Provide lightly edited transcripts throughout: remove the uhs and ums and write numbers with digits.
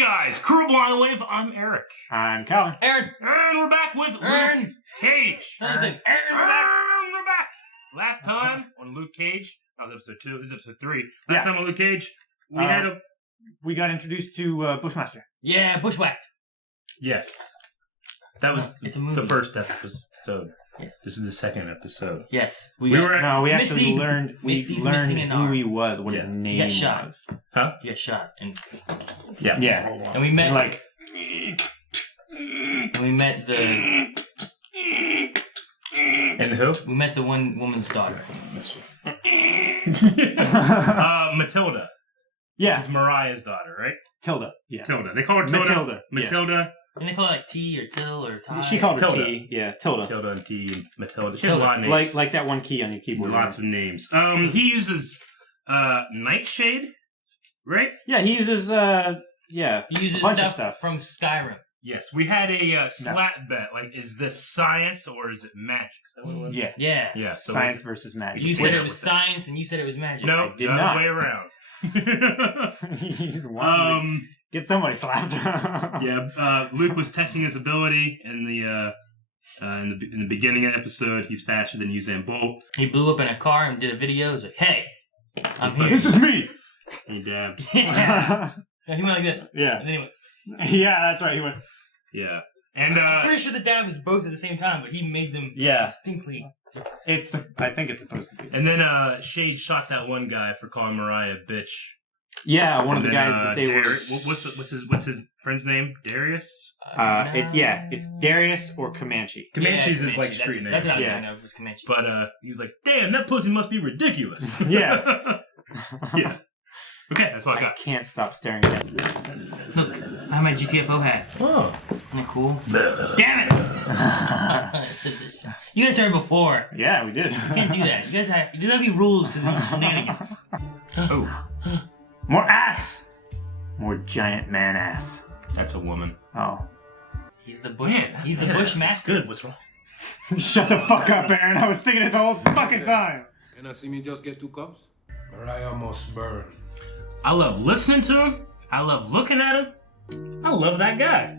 guys, Crew Blind Wave. I'm Eric. I'm Calvin. Aaron. And we're back with Luke Cage. Aaron, we're back. Last time on Luke Cage, that was episode 2. This is episode 3. Last time on Luke Cage, we got introduced to Bushmaster. Yeah, bushwhacked. Yes. That was the first episode. Yes. This is the second episode. Yes. We actually learned who he was, what his name he got shot. was. Huh? He got shot. And And we met And who? We met the one woman's daughter. Matilda. Yeah. It's Mariah's daughter, right? Tilda. Yeah. Tilda. They call her Tilda. Matilda. Yeah. And they call it like T or Till or Ty. She called her Tilda. T. Yeah, Tilda. Tilda and T and Matilda. She has a lot of names. Like that one key on your keyboard. Lots of names. He uses Nightshade, right? Yeah, he uses He uses a bunch of stuff from Skyrim. Yes, we had a slap bet. Like, is this science or is it magic? Is that what it was? Yeah. Yeah. So science versus magic. You said it was science, and you said it was magic. No, I did the not. other way around. He's wanting to get somebody slapped. Luke was testing his ability in the beginning of the episode. He's faster than Usain Bolt. He blew up in a car and did a video. He's like, "Hey, I'm here." This is me. And he dabbed. Yeah. He went like this. Yeah. And then he went. Yeah, that's right. He went. Yeah. And I'm pretty sure the dab was both at the same time, but he made them distinctly different. I think it's supposed to be. And then Shade shot that one guy for calling Mariah a bitch. Yeah, one of the guys that they were. What's his friend's name? Darius. It's Darius or Comanche. Comanche's is like street name. That's what I was thinking of. Was Comanche. But he's like, damn, that pussy must be ridiculous. Yeah. Yeah. Okay, that's all I got. I can't stop staring at it. Look, I have my GTFO hat. Oh. Isn't it cool? Damn it! You guys heard it before. Yeah, we did. You can't do that. There's gotta be rules to these shenanigans. Oh. More ass! More giant man ass. That's a woman. Oh. He's the bushmaster. Good. What's wrong? Shut the fuck up, Aaron. I was thinking it the whole fucking time. And I see me just get 2 cups? Mariah must burn. I love listening to him. I love looking at him. I love that guy.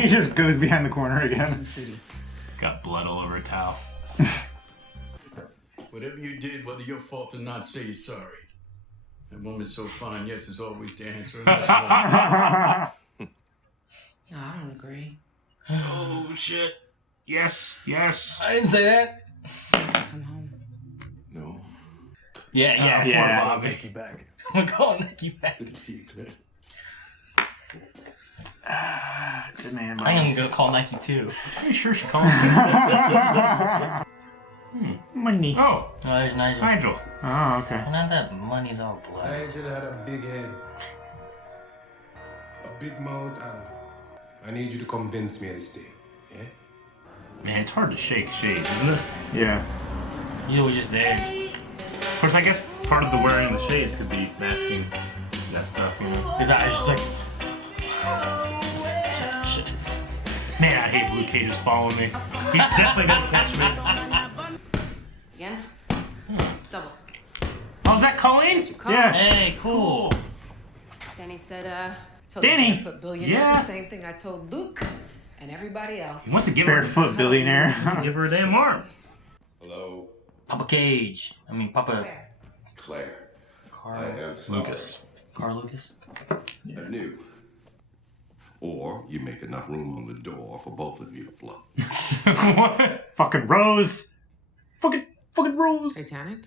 He just goes behind the corner again. Got blood all over a towel. Whatever you did, whether your fault or not, say you're sorry. That woman's so fine, yes, is always the answer. No, I don't agree. Oh, shit. Yes. I didn't say that. Come home. No. Yeah. Yeah. I'll make you back. I'm going Nikki back. Good to see you, Cliff. Good man, I am gonna call Nike too. Are you sure she called me? Money. Oh, there's Nigel. Nigel. Oh, okay. Not that money's all blood. Nigel had a big head, a big mouth, and I need you to convince me of this thing, yeah? Man, it's hard to shake Shade, isn't it? Yeah. You was just there. Of course, I guess part of the wearing the shades could be masking that stuff, you know? His eyes just like... Shit. Man, I hate Luke Cage is following me. He's definitely gonna catch me. Again? Double. Oh, is that Colleen? Yeah. Hey, cool. Danny said, told Danny! the barefoot billionaire Yeah. the same thing I told Luke and everybody else. He wants to give her Barefoot billionaire. give her a damn arm. Hello, Papa Cage. I mean, Papa... Claire. Carl... I am sorry. Lucas. Carl Lucas? They're new. Or you make enough room on the door for both of you to float. What? Fucking Rose. Fucking Rose. Titanic?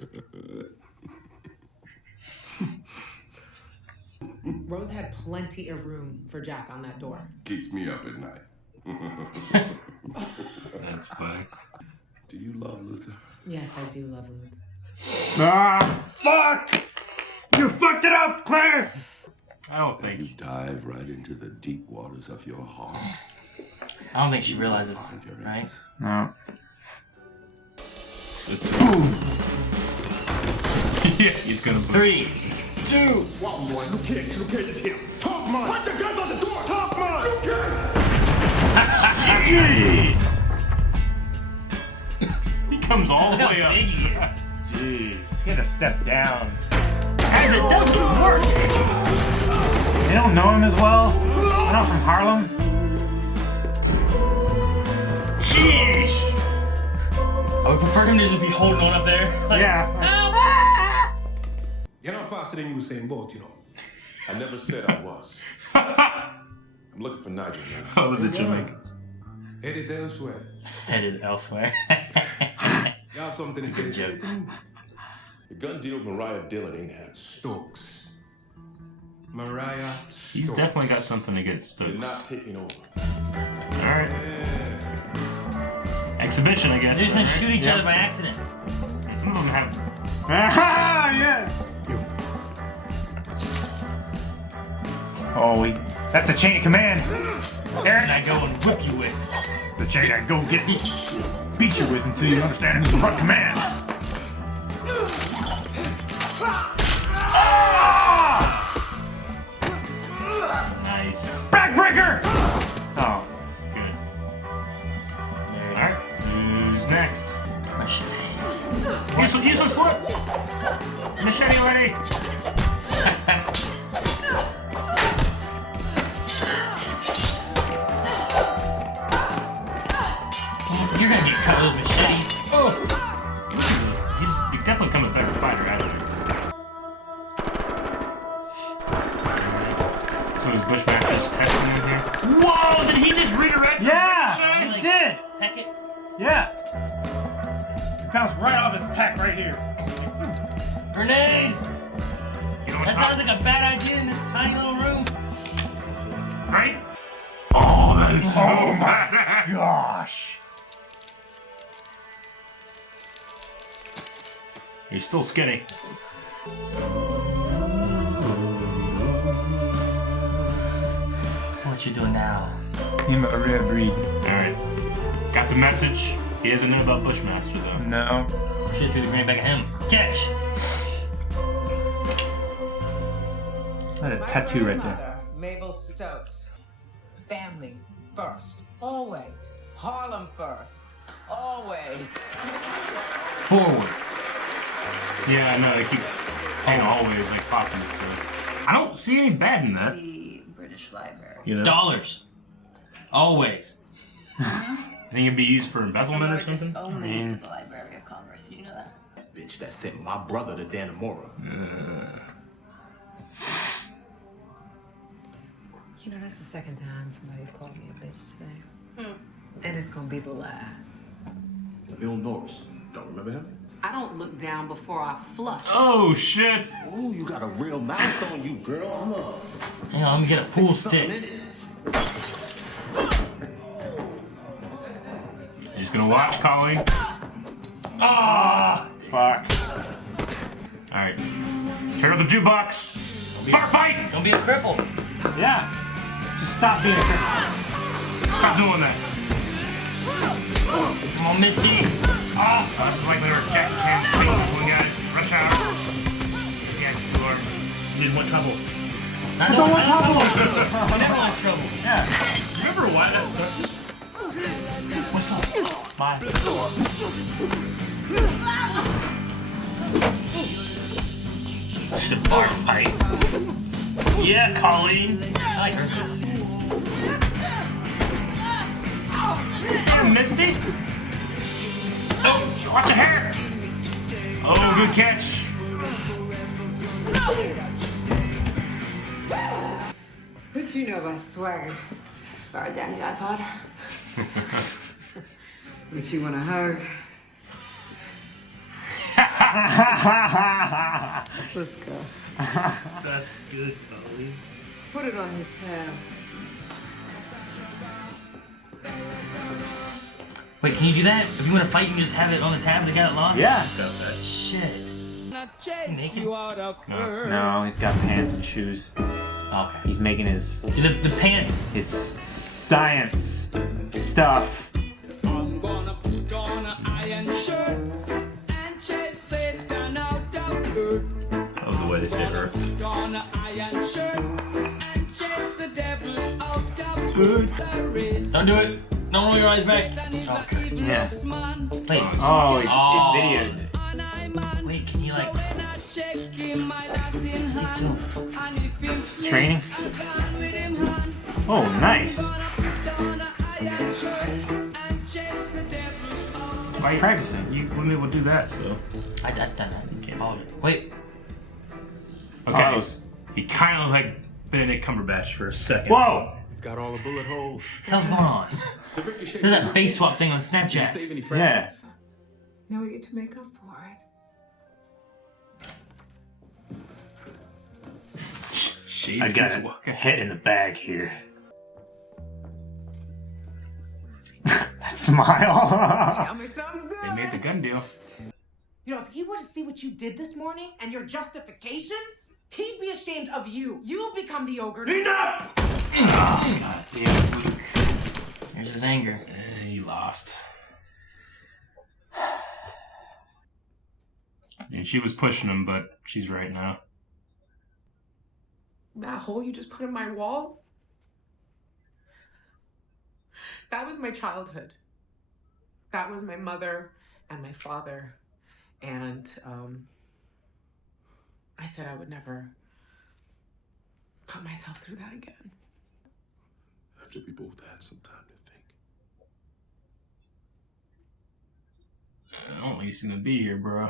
Rose had plenty of room for Jack on that door. Keeps me up at night. That's funny. Do you love Luther? Yes, I do love Luke. Ah, fuck! You fucked it up, Claire! I don't You think. dive right into the deep waters of your heart. I don't think she realizes, right? No. Yeah, he's gonna. 3, 2, Luke Cage is here. Talk mine. Put your guns on the door. Talk mine. Luke Cage. Jeez. He comes all the Look how way up. big he is. Jeez. He had to step down. As it doesn't work. They don't know him as well. They're not from Harlem. Sheesh. I would prefer him to just be holding on up there. Like, Yeah. You're not faster than Usain Bolt, you know. I never said I was. I'm looking for Nigel now. Oh, the Jamaicans. Headed elsewhere. Headed elsewhere. You have something to say? joke. The gun deal with Mariah Dillon ain't happening. Stokes. Mariah He's Stokes. definitely got something against You're Stokes. not taking over. Alright. Exhibition, I guess. They're just gonna right? shoot each Yep. other by accident. Some of them have. Yeah. Oh, that's the chain of command. Eric, And I go and whip you with. the chain I go get beat you with until you understand it's what command. Nice. Backbreaker! Oh. Good. Alright. Who's next? Use a slip! Machete ready! You're gonna get cut with those machetes. He's definitely become a better fighter, actually. So is Bushmaster's testing in here? Whoa! Did he just redirect? Yeah! Like, He did! Peck it. Yeah! It bounced right off his pack right here. Grenade! You know what? That sounds like a bad idea in this tiny little room. Right? Oh, that is so bad. Gosh! He's still skinny. What you doing now? Him a rare breed. Alright. Got the message. He doesn't know about Bushmaster, though. No. Should've threw the grenade back at him. Catch! That a My tattoo right there. grandmother, Mabel Stokes. Family first. Always. Harlem first. Always. Forward. Yeah, I know. They keep saying always, like, popping. So. I don't see any bad in that. The British Library. You know? Dollars. Always. I think it'd be used for embezzlement or something. Only to the Library of Congress. Did you know that? Bitch that sent my brother to Dannemora. You know, that's the second time somebody's called me a bitch today. And it's gonna be the last. Bill Norris. Don't remember him? I don't look down before I flush. Oh, shit. Ooh, you got a real mouth on you, girl. I'm up. Hang on, let me get a pool stick. You just gonna watch, Colleen? Ah! Fuck. Alright. Turn up the jukebox. Bar fight! Don't be a cripple. Yeah. Just stop being a cripple. Stop doing that. Come on, Misty. This is like they were Jack Chan this one, guys. Rush hour. Yeah, you are. Did want trouble. I don't want trouble. I never want trouble. Yeah. Remember why that stuff? What's up? Bye. It's a bar fight. Yeah, Colleen. I like her. Damn, Misty. Oh, watch your hair. Oh, good catch. What you know about swagger? Borrowed Daddy's iPod. What you want a hug? Let's go. That's good, Colleen. Put it on his tab. Wait, can you do that? If you want to fight, you can just have it on the tab. They got it lost. Yeah. Shit. Naked? No, he's got pants and shoes. Okay. He's making his The pants. science stuff. I'm gonna put on an iron shirt and chase Satan out of earth. I love the way they say her. Put on an iron shirt and chase the devil out of earth. There is Don't do it. Don't roll your eyes back. Satan is an evil Yeah. man. Wait. Oh, he Oh. videoed it. And I'm man. Wait, can you, like... So when I check him, my that's in hand. And if him sleep, Training? I gone with him hand. Oh, nice. Gonna put on a iron shirt and chase the devil out. Why are you practicing? You wouldn't be able to do that, so. I can't follow it. Wait. Okay. Oh, He kind of like Benedict Cumberbatch for a second. whoa! Got all the bullet holes. What the hell's going on? There's that face swap thing on Snapchat. Yeah. Now we get to make up for it. Shades I got keeps a walking. head in the bag here. That smile. Tell me something good. They made the gun deal. You know, if he were to see what you did this morning and your justifications, he'd be ashamed of you. You've become the ogre. Enough! Oh, God damn it, Luke. Here's his anger. He lost. And she was pushing him, but she's right now. That hole you just put in my wall? That was my childhood. That was my mother and my father. And I said I would never put myself through that again. After we both had some time to think. I don't think he's gonna be here, bro.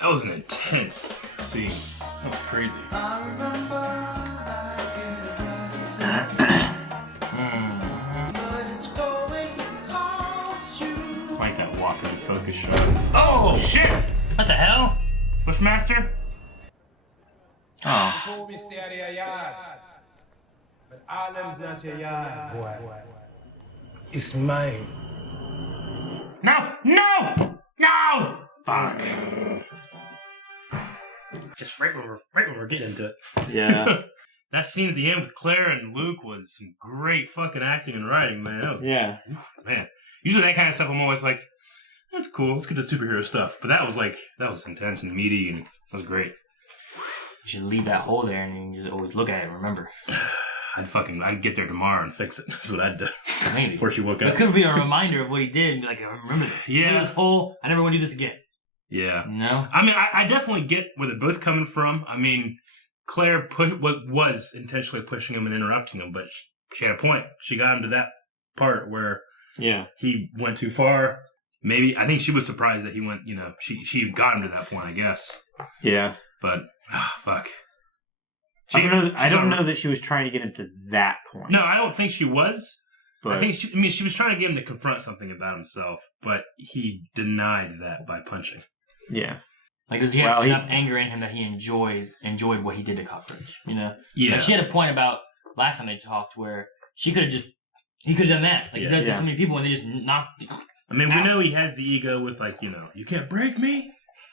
That was an intense scene. That was crazy. Like that walk in focus shot. Oh shit! What the hell? Bushmaster? Oh. told me stay out of your yard. But Harlem's not your yard, boy. It's mine. No! No! No! Fuck. Just right when we're getting into it. Yeah. That scene at the end with Claire and Luke was some great fucking acting and writing, man. That was Yeah. man. Usually that kind of stuff I'm always like, that's cool, let's get to superhero stuff. But that was intense and meaty and that was great. You should leave that hole there and you just always look at it and remember. I'd get there tomorrow and fix it. That's what I'd do. Maybe. Before she woke It up. could be a reminder of what he did and be like, I remember this. Yeah. Remember this hole. I never want to do this again. Yeah. No? I mean, I definitely get where they're both coming from. I mean, Claire was intentionally pushing him and interrupting him, but she had a point. She got him to that part where he went too far. Maybe, I think she was surprised that he went, she got him to that point, I guess. Yeah. But, fuck. I don't know that she was trying to get him to that point. No, I don't think she was. But I think she was trying to get him to confront something about himself, but he denied that by punching. yeah. Like, does he have enough anger in him that he enjoyed what he did to Cockroach? You know? Yeah. Like, she had a point about last time they talked where he could have done that. Like, he does to so many people and they just knocked. I mean, we know he has the ego with, like, you can't break me,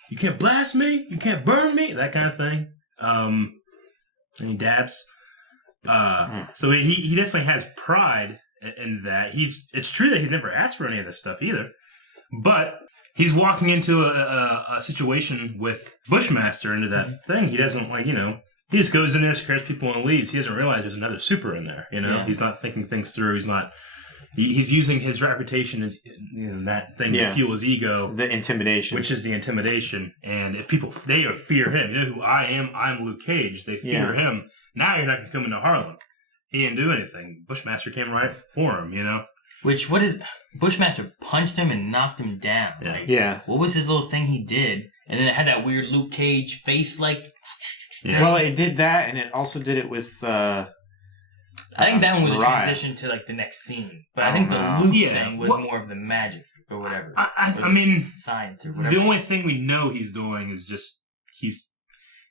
you can't blast me, you can't burn me, that kind of thing. And he dabs. So he definitely has pride in that. It's true that he's never asked for any of this stuff either, but he's walking into a situation with Bushmaster into that thing. He doesn't he just goes in there, scares people and leaves. He doesn't realize there's another super in there. Yeah. He's not thinking things through. He's using his reputation as that thing to fuel his ego. The intimidation. Which is the intimidation. And if people, they fear him. You know who I am? I'm Luke Cage. They fear him. Now you're not going to come into Harlem. He didn't do anything. Bushmaster came right for him, What did Bushmaster punched him and knocked him down? Yeah. Like, what was his little thing he did? And then it had that weird Luke Cage face, like. Yeah. Well, it did that, and it also did it with. I think that one was Marietta. a transition to like the next scene, but I think the Luke thing was more of the magic or whatever. I mean, science or whatever. The only thing we know he's doing is just he's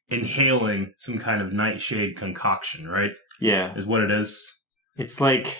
inhaling some kind of nightshade concoction, right? Yeah, is what it is. It's like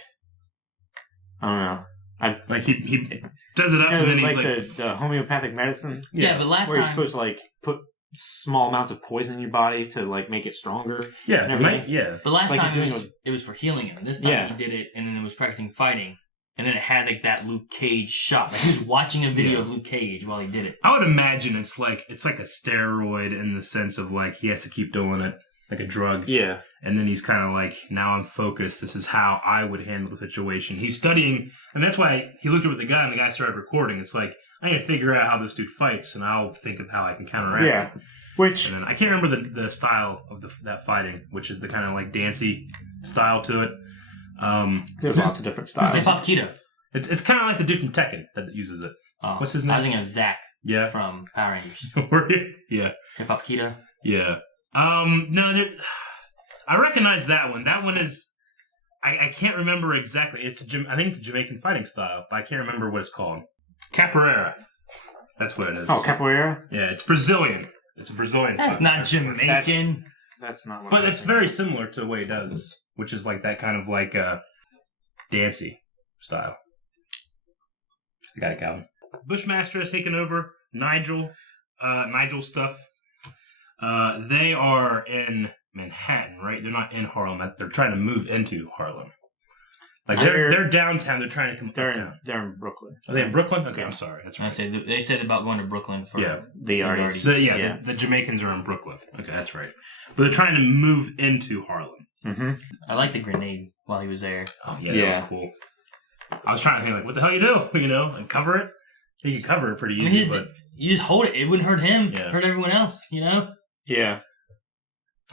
I don't know. He does it up and then he's like the homeopathic medicine. Yeah, but last where time you're supposed to like put small amounts of poison in your body to like make it stronger. Yeah, But last time it was for healing him. This time he did it and then it was practicing fighting. And then it had like that Luke Cage shot. Like he was watching a video of Luke Cage while he did it. I would imagine it's like a steroid in the sense of like he has to keep doing it like a drug. Yeah. And then he's kind of like, now I'm focused. This is how I would handle the situation. He's studying, and that's why he looked over at the guy, and the guy started recording. It's like, I need to figure out how this dude fights, and I'll think of how I can counteract it. Which... And then, I can't remember the style of that fighting, which is the kind of like dancey style to it. There's lots of different styles. It's like Pop Keto. It's kind of like the dude from Tekken that uses it. What's his name? I was thinking of Zach. Yeah. From Power Rangers. Yeah. Hip Hop Keto. Yeah. No, I recognize that one. That one is, I can't remember exactly. I think it's a Jamaican fighting style, but I can't remember what it's called. Capoeira. That's what it is. Oh, capoeira? Yeah, it's Brazilian. It's a Brazilian. That's not Jamaican. That's not what But it's very similar to what he does, which is like that kind of like dancey style. I got it, Calvin. Bushmaster has taken over. Nigel's stuff. They are in Manhattan, right? They're not in Harlem. They're trying to move into Harlem. Like they're downtown. They're trying to come uptown. They're in Brooklyn. Are they in Brooklyn? Okay, I'm sorry. That's right. They said about going to Brooklyn for the artists. The Jamaicans are in Brooklyn. Okay, that's right. But they're trying to move into Harlem. Mm-hmm. I like the grenade while he was there. Oh yeah, that was cool. I was trying to think like, what the hell you do? You know, and cover it. You can cover it pretty easy, but you just hold it. It wouldn't hurt him. Hurt everyone else. You know. Yeah.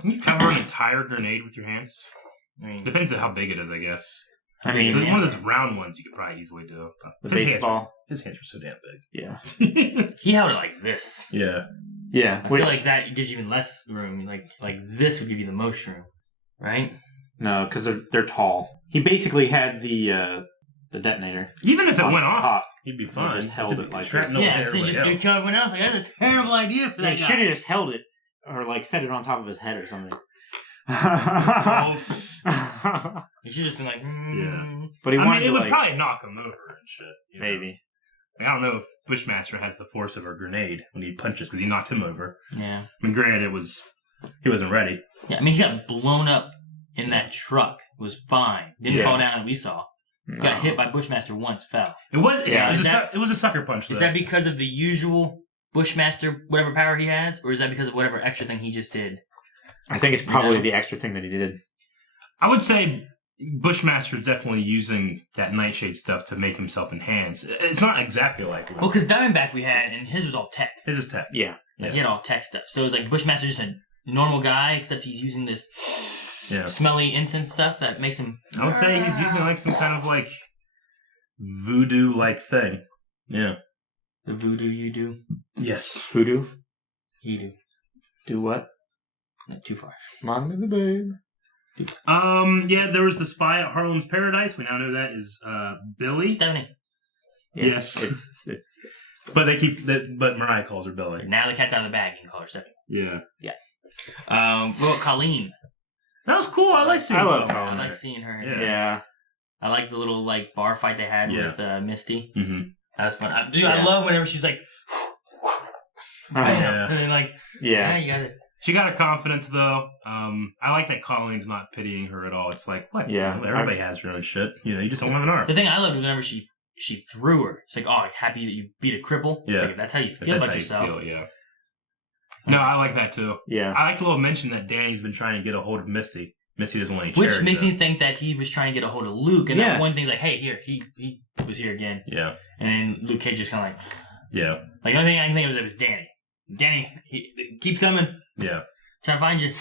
Can you cover an entire grenade with your hands? I mean, depends on how big it is, I guess. I mean, one of those round ones you could probably easily do. The baseball. His hands are so damn big. Yeah. He held it like this. Yeah. Yeah. I feel like that gives you even less room. Like this would give you the most room, right? No, because they're tall. He basically had the detonator. Even if it went off, he'd be fine. He just held it like this. Yeah, so just get everyone else. Like that's a terrible idea for that guy. He should have just held it, or like set it on top of his head or something. He should have just been like, yeah. But he wanted it would like, probably knock him over and shit. You know? Maybe. I don't know if Bushmaster has the force of a grenade when he punches because he knocked him over. Yeah. I mean, granted, he wasn't ready. Yeah, I mean, he got blown up in that truck. It was fine. Didn't fall down that we saw. No. Got hit by Bushmaster once, fell. It was it was a sucker punch. Is that because of the usual Bushmaster, whatever power he has, or is that because of whatever extra thing he just did? I think it's probably the extra thing that he did. I would say Bushmaster is definitely using that Nightshade stuff to make himself enhance. It's not exactly like it. Well, because Diamondback we had, and his was all tech. His is tech. Yeah. Like he had all tech stuff. So it was like Bushmaster's just a normal guy, except he's using this smelly incense stuff that makes him... I would say he's using like some kind of like voodoo-like thing. Yeah. The voodoo you do? Yes. Voodoo? You do. Do what? Not too far. Mommy the babe. Yeah, there was the spy at Harlem's Paradise. We now know that is Billy. Stephanie. Yeah, yes. It's but they keep that. But Mariah calls her Billy. Now the cat's out of the bag. You can call her Stephanie. Yeah. Yeah. What about Colleen? That was cool. I like seeing her. I like seeing her. Yeah. I like the little like bar fight they had with Misty. Mm-hmm. That was fun. I love whenever she's like, and then like, you got it. She got her confidence though. I like that Colleen's not pitying her at all. It's like, what? Yeah, everybody has their own shit. You know, you just don't have an arm. The thing I loved was whenever she threw her. It's like, oh, happy that you beat a cripple. Yeah, it's like, if that's how you feel about yourself. Yeah. No, I like that too. Yeah, I like the little mention that Danny's been trying to get a hold of Misty. Misty doesn't want any Which charity, makes me think that he was trying to get a hold of Luke, and that one thing's like, hey, here, he was here again. Yeah. And then Luke Cage just kind of like, yeah. Like the only thing I can think of was Danny. Danny, he keeps coming. Yeah. Trying to find you.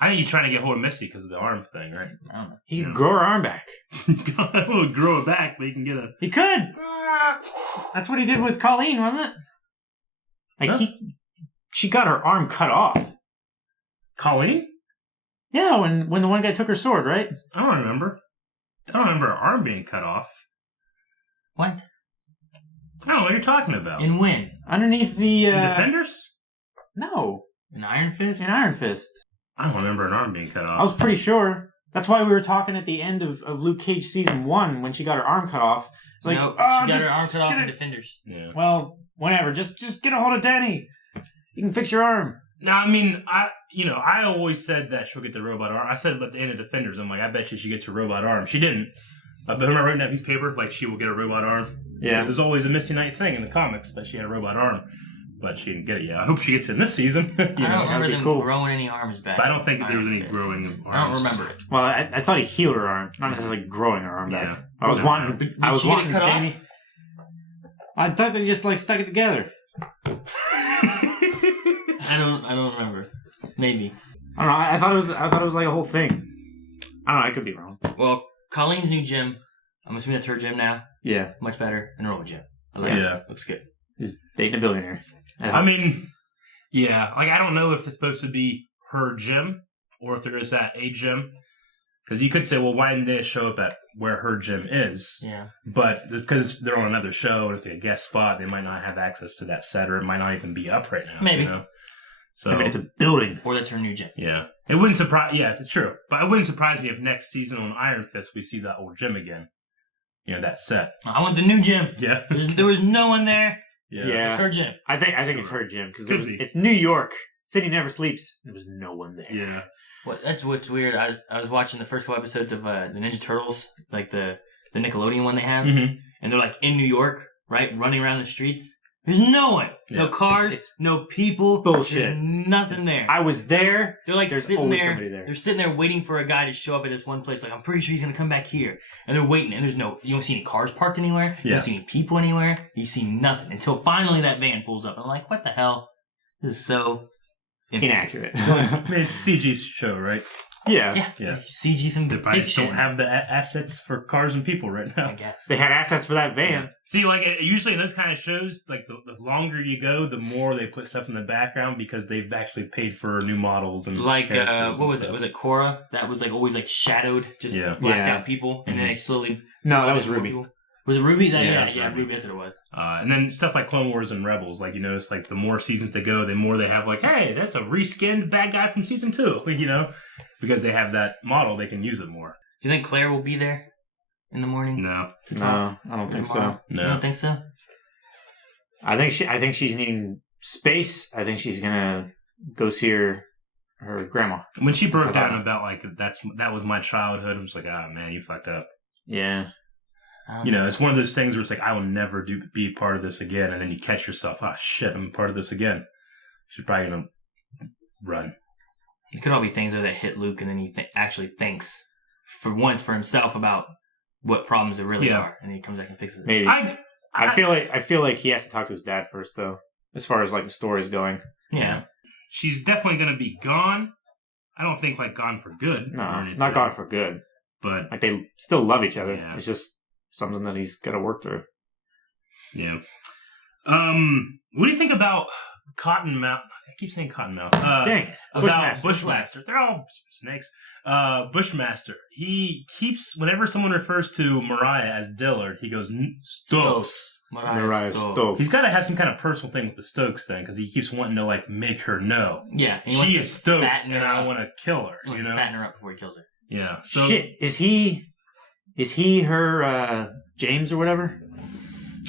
I think he's trying to get hold of Misty because of the arm thing, right? I don't know. He can grow her arm back. He'll grow it back, but he can get a... He could! That's what he did with Colleen, wasn't it? Like, she got her arm cut off. Colleen? Yeah, when the one guy took her sword, right? I don't remember. I don't remember her arm being cut off. What? I don't know what you're talking about. In when? Underneath the... In Defenders? No. In Iron Fist? In Iron Fist. I don't remember an arm being cut off. I was pretty sure. That's why we were talking at the end of Luke Cage Season 1 when she got her arm cut off. It's like, no, she got her arm cut off in Defenders. Yeah. Well, whatever. Just get a hold of Danny. You can fix your arm. No, I mean, I always said that she'll get the robot arm. I said at the end of Defenders, I'm like, I bet you she gets her robot arm. She didn't. But remember writing that piece of paper, like she will get a robot arm? Yeah. There's always a Misty Knight thing in the comics that she had a robot arm. but she didn't get it yet. I hope she gets it in this season. I don't remember be them cool. growing any arms back. But I don't think that there was Iron any Fist. growing of I don't arms. remember it. Well, I thought he healed her arm, not necessarily growing her arm back. Yeah. I was No. wanting. Did I was she get wanting it cut Danny. off? I thought they just like stuck it together. I don't remember. Maybe. I don't know. I thought it was like a whole thing. I don't know. I could be wrong. Well, Colleen's new gym. I'm assuming that's her gym now. Yeah, Much better than her old gym. I like Yeah. it. Looks good. he's dating a billionaire. I mean, yeah. Like, I don't know if it's supposed to be her gym or if there is at a gym. Because you could say, well, why didn't they show up at where her gym is? Yeah. But because they're on another show and it's a guest spot, they might not have access to that set, or it might not even be up right now. Maybe. You know? So I mean, it's a building. Or that's her new gym. yeah, it wouldn't surprise. Yeah, it's true, but it wouldn't surprise me if next season on Iron Fist we see that old gym again. You know, that set. I want the new gym. Yeah, There was no one there. Yeah. It's her gym. I think it's her gym because Could be. it's New York. City never sleeps. There was no one there. yeah. That's what's weird. I was watching the first couple episodes of the Ninja Turtles, like the Nickelodeon one they have, Mm-hmm. and they're like in New York, right, running around the streets. There's no one, no Yeah. cars, no people. Bullshit. There's nothing there. I was there. They're like There's sitting always there. somebody there. They're sitting there waiting for a guy to show up at this one place. Like, I'm pretty sure he's gonna come back here. And they're waiting, and you don't see any cars parked anywhere. You Yeah. don't see any people anywhere. You see nothing until finally that van pulls up. And I'm like, what the hell? This is so empty. Inaccurate. I mean, it's CG's show, right? yeah. Yeah, CG some They probably just fiction. don't have the assets for cars and people right now. I guess. They had assets for that van. See, like, usually in those kind of shows, like, the longer you go, the more they put stuff in the background because they've actually paid for new models and Like, characters what and was it? stuff. Was it Korra? That was, like, always, like, shadowed, just Yeah. blacked Yeah. out people, and then they slowly... No, that was more Ruby. people. Was it Ruby? Yeah, it was Ruby. Ruby, that's what it was. And then stuff like Clone Wars and Rebels, like, you notice, like, the more seasons they go, the more they have, like, hey, that's a reskinned bad guy from season 2, you know? Because they have that model, they can use it more. Do you think Claire will be there in the morning? No. To No, talk I don't think tomorrow? so. You No. don't think so? I think she's needing space. I think she's gonna go see her grandma. When she broke down about, like, that was my childhood, I'm just like, ah, man, you fucked up. Yeah. I don't You know, it's one of those things where it's like, I will never be part of this again. And then you catch yourself, oh, shit, I'm part of this again. She's probably going to run. It could all be things though that hit Luke, and then he actually thinks for once for himself about what problems there really Yeah. are, and he comes back and fixes it. Maybe. I I feel like he has to talk to his dad first, though, as far as like the story's going. Yeah. She's definitely going to be gone. I don't think, like, gone for good. or No, anything, not gone for good. But, Like they still love each other. Yeah. It's just something that he's got to work through. yeah. What do you think about Cottonmouth? I keep saying Cottonmouth. Dang it. About Bushmaster. Bushmaster. They're all snakes. Bushmaster. He keeps, whenever someone refers to Mariah as Dillard, he goes, Stokes. Mariah Stokes. Stokes. He's got to have some kind of personal thing with the Stokes thing, because he keeps wanting to, like, make her know. Yeah. and he wants She to is Stokes, fatten and her I up. want to kill her. He wants You to know? fatten her up before he kills her. Yeah. So Shit, is he her James or whatever?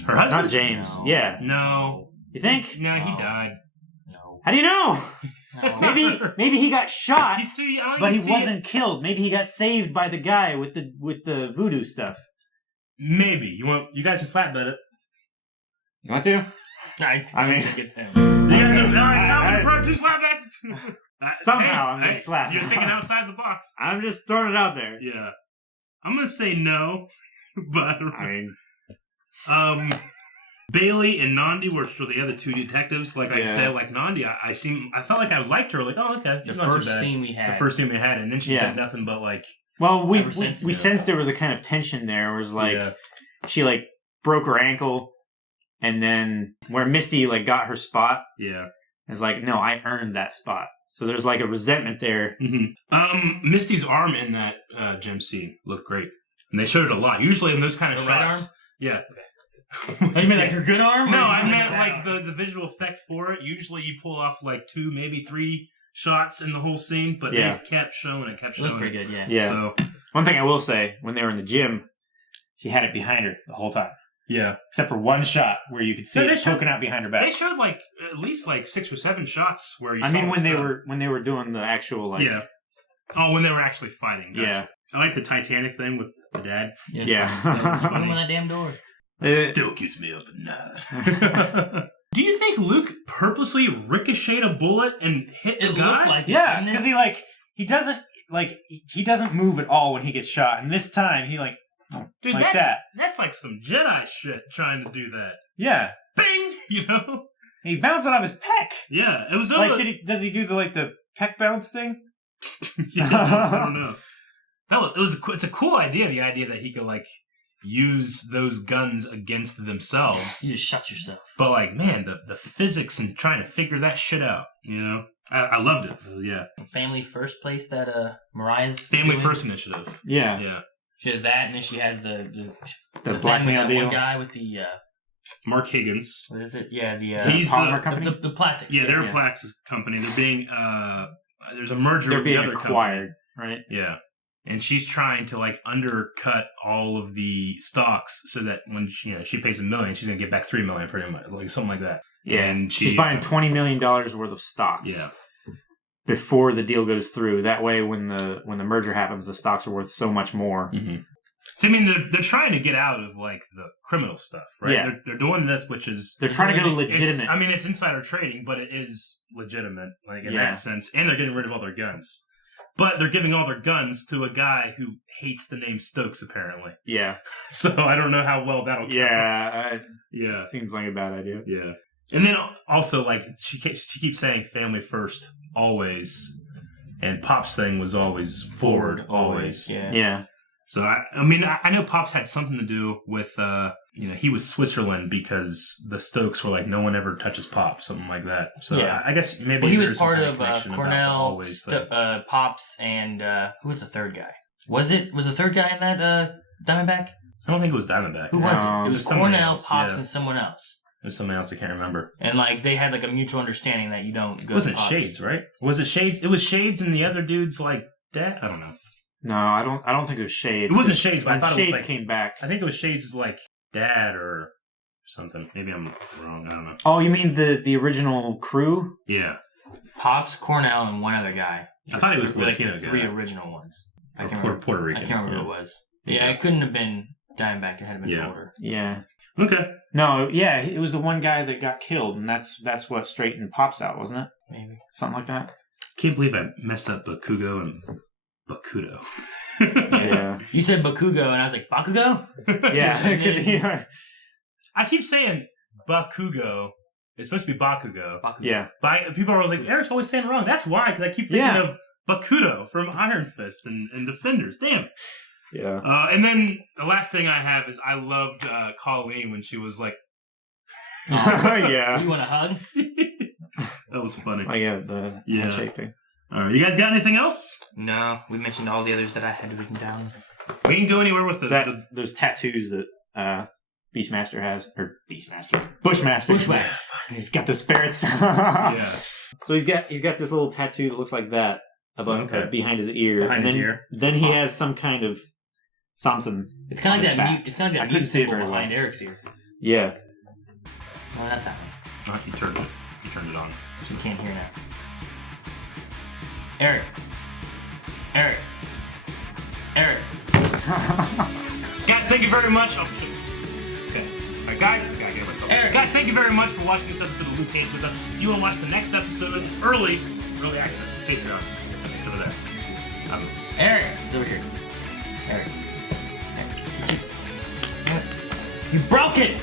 her husband? Not James. No. Yeah. No. You think? No, he No. died. No. How do you know? That's No. not- Maybe he got shot, He's too. I don't but he think he's too- wasn't killed. Maybe he got saved by the guy with the voodoo stuff. Maybe you guys can slap bet it. You want to? I mean- think it's him. You guys are I- pro two slap bets. Somehow I'm getting slapped. You're thinking outside the box. I'm just throwing it out there. Yeah, I'm gonna say no, but I mean, Bailey and Nandi were the other two detectives. Like I Yeah. said, like Nandi, I felt like I liked her. Like, oh, okay, The she's not too first bad. scene we had. The first scene we had, and then she's Yeah. got nothing but like, well, we Ever since, we yeah. sensed there was a kind of tension there. It was like yeah, she like broke her ankle, and then where Misty like got her spot, yeah. it's like, no, I earned that spot. So there's like a resentment there. Misty's arm in that gym scene looked great, and they showed it a lot. Usually in those kind of Her right shots, arm? yeah. Oh, you mean like her good arm? No, or I you mean meant bad like arm? the visual effects for it. Usually you pull off like 2, maybe 3 shots in the whole scene, but Yeah. they just kept showing it, kept It looked showing pretty it. good, yeah. Yeah. So, One thing I will say, when they were in the gym, she had it behind her the whole time, yeah. except for one shot where you could see No, they it showed- poking out behind her They back. showed like at least like 6 or 7 shots where you I saw mean, the when stuff. they were doing the actual like, Yeah. Oh, when they were actually fighting. Gotcha. yeah, I like the Titanic thing with the dad. Yeah. yeah. That's Put him funny. on that damn door. It- Still keeps me up at night. Do you think Luke purposely ricocheted a bullet and hit the guy? Looked like Yeah, because he doesn't move at all when he gets shot, and this time he Dude, like that. That's like some Jedi shit trying to do that. Yeah, Bing! You know? he bounced it off his peck. Yeah, it was Like, almost... does he do the peck bounce thing? Yeah, I don't know. It's a cool idea, the idea that he could, like, use those guns against themselves. You just shut yourself. But, like, man, the physics and trying to figure that shit out, you know? I loved it. Yeah. Family First place that Mariah's Family doing. First initiative. Yeah. Yeah. She has that, and then she has the blackmail thing with that deal. one guy with the Mark Higgins. what is it? Yeah, He's polymer company? the plastics. Yeah, they're a plastics company. They're being there's a merger They're with the being other acquired, company. right? Yeah. And she's trying to like undercut all of the stocks so that when she pays $1 million, she's gonna get back $3 million pretty much, like something like that. Yeah, and she's buying $20 million worth of stocks. Yeah. Before the deal goes through, that way when the merger happens, the stocks are worth so much more. Mm-hmm. So I mean, they're trying to get out of like the criminal stuff, right? Yeah. They're doing this, which is They're trying to go legitimate. I mean, it's insider trading, but it is legitimate, like in that sense. And they're getting rid of all their guns, but they're giving all their guns to a guy who hates the name Stokes, apparently. Yeah. So I don't know how well that'll. Yeah. Yeah. Seems like a bad idea. Yeah. And then also, like, she keeps saying family first, always. And Pop's thing was always forward, always. Yeah. So, I mean, I know Pop's had something to do with, he was Switzerland because the Stokes were like, no one ever touches Pop, something like that. So I guess maybe Well, he was there's part some of kind connection about the Cornell, always thing. Pops, and who was the third guy? Was the third guy in that Diamondback? I don't think it was Diamondback. Who was it? It was Cornell, else, Pops, and someone else. There's something else I can't remember. And like they had like a mutual understanding that you don't go. It wasn't to Pops. Shades, right? Was it Shades? It was Shades and the other dude's like dad. I don't know. No, I don't think it was Shades. It wasn't Shades, but when I thought Shades it was like, came back. I think it was Shades' like dad or something. Maybe I'm wrong. I don't know. Oh, you mean the original crew? Yeah. Pops, Cornell, and one other guy. I thought it was like Latino the guy. three original ones. I Or can't remember. Puerto Rican. I can't remember who it was. Yeah, it couldn't have been Diamondback. It had to be older. Yeah. Okay. No, yeah, it was the one guy that got killed, and that's what straightened Pops out, wasn't it? Maybe something like that. Can't believe I messed up Bakugo and Bakudo. Yeah. You said Bakugo, and I was like, Bakugo? Yeah, because I keep saying Bakugo. It's supposed to be Bakugo. Yeah. But people are always like, Eric's always saying it wrong. That's why, because I keep thinking of Bakudo from Iron Fist and Defenders. Damn. Yeah. And then the last thing I have is I loved Colleen when she was like, yeah. You want a hug? That was funny. I get the handshake thing. All right, you guys got anything else? No, we mentioned all the others that I had written down. We can go anywhere with those tattoos that Beastmaster has, or Bushmaster. He's got those ferrets. Yeah. So he's got this little tattoo that looks like that above behind his ear. Behind his ear. Then he has some kind of something. It's kind of like that. back. It's kind of like I that couldn't mute see it symbol very behind well. Eric's ear. Yeah. No, not that one. You turned it. You turned it on. She can't hear now. Eric. Eric. Guys, thank you very much. Oh, shit. Okay. All right, guys. I gotta get myself. Eric. Guys, thank you very much for watching this episode of Luke Cage with us. If you want to watch the next episode early access, Patreon. It's over there. Eric. It's over here. Eric. You broke it!